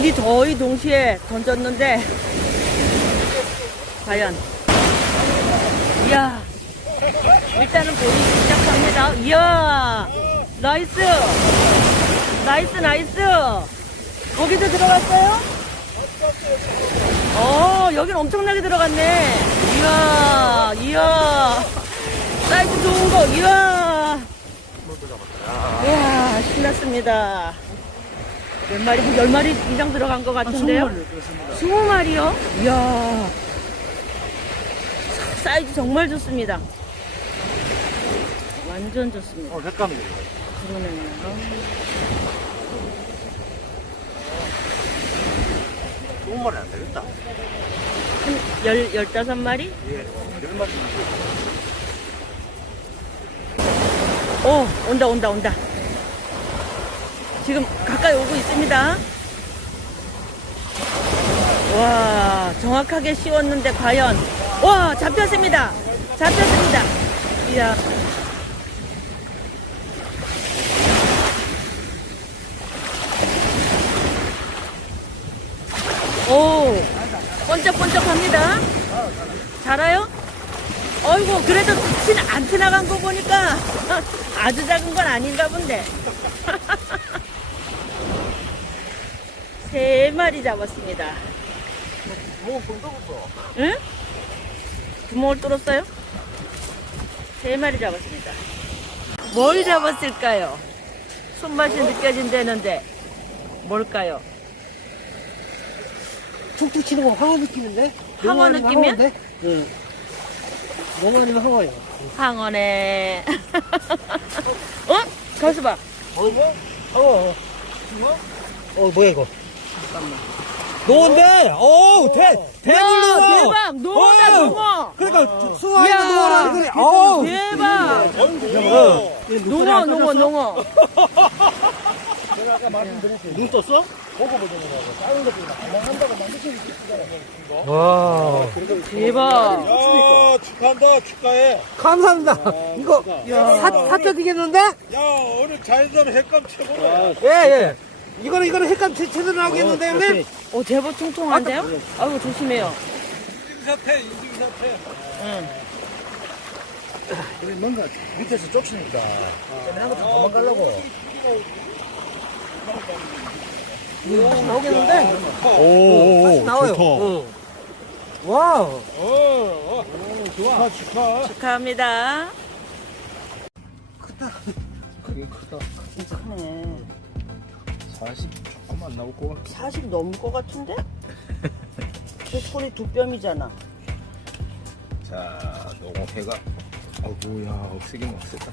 물이 더위 동시에 던졌는데 과연 이야 일단은 보기 시작합니다 이야 나이스 나이스 나이스 거기도 들어갔어요? 어 여긴 엄청나게 들어갔네 이야 이야 사이즈 좋은 거 이야 이야 신났습니다 몇 마리? 한 10마리 이상 들어간 것 같은데요? 아, 20마리 20마리요, 이야 사이즈 정말 좋습니다 완전 좋습니다 색감이 그러네요 2 0마안 되겠다 한 열, 15마리? 예, 1마리정 온다 온다 온다 지금 가까이 오고 있습니다. 와, 정확하게 씌웠는데 과연 와, 잡혔습니다. 잡혔습니다. 이야. 오. 번쩍번쩍합니다. 자라요? 어이구, 그래도 진안 지나간 거 보니까 아주 작은 건 아닌가 본데. 세 마리 잡았습니다. 구멍 어, 뚫었 응? 구멍을 뚫었어요? 세 마리 잡았습니다. 뭘 잡았을까요? 손맛이 어? 느껴진다는데 뭘까요? 툭툭 치는 거 황어 느낌인데? 황어 느낌이야? 네. 너무 응. 아니면 황어예요. 황어네. 어? 가서 봐. 어? 이거? 어? 어? 뭐? 어? 뭐야 이거? 노인데 오, 오 대, 대물로 대박 노모 노모 그러니까 수아의 노모라는 그래 오 대박 노모 노모 노모 내가 아까 말씀드렸지 눈 떴어 보고 보자고 다른 것들 안 한다고 만드신 거와 대박 야 축하한다 축하해 감사합니다 와, 이거 사 사쳐 드겠는데 야 오늘 잘좀 해감 최고 예예 이거는 이거는 헷갈 제대로 나오겠는데 어, 형님? 어 대박 통통한데요? 아, 아, 아 조심해요. 인증샷해 인증샷해. 응. 여기 뭔가 밑에서 쫓으니까. 내한번 아, 아, 도망가려고. 오, 이거 오, 나오겠는데? 오, 오 다시, 오, 다시 오, 나와요. 좋와 어. 오, 좋아. 축하, 축하. 합니다 크다. 크긴 예, 크다. 진짜 크40 조금 안 나올 것 같아. 4 넘을 것 같은데? 제 손이 두 뼘이잖아. 자, 녹음해가. 아, 뭐야, 억세긴 아. 억세다.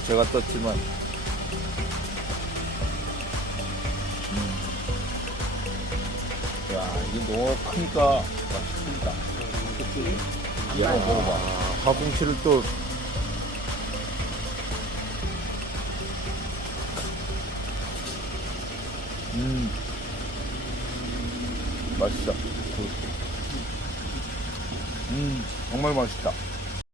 제가 떴지만 음. 이야, 이게 야 이게 너무 크니까 맛있습니다 이야 먹어봐 화공치를 아또 음. 맛있다. 음, 정말 맛있다.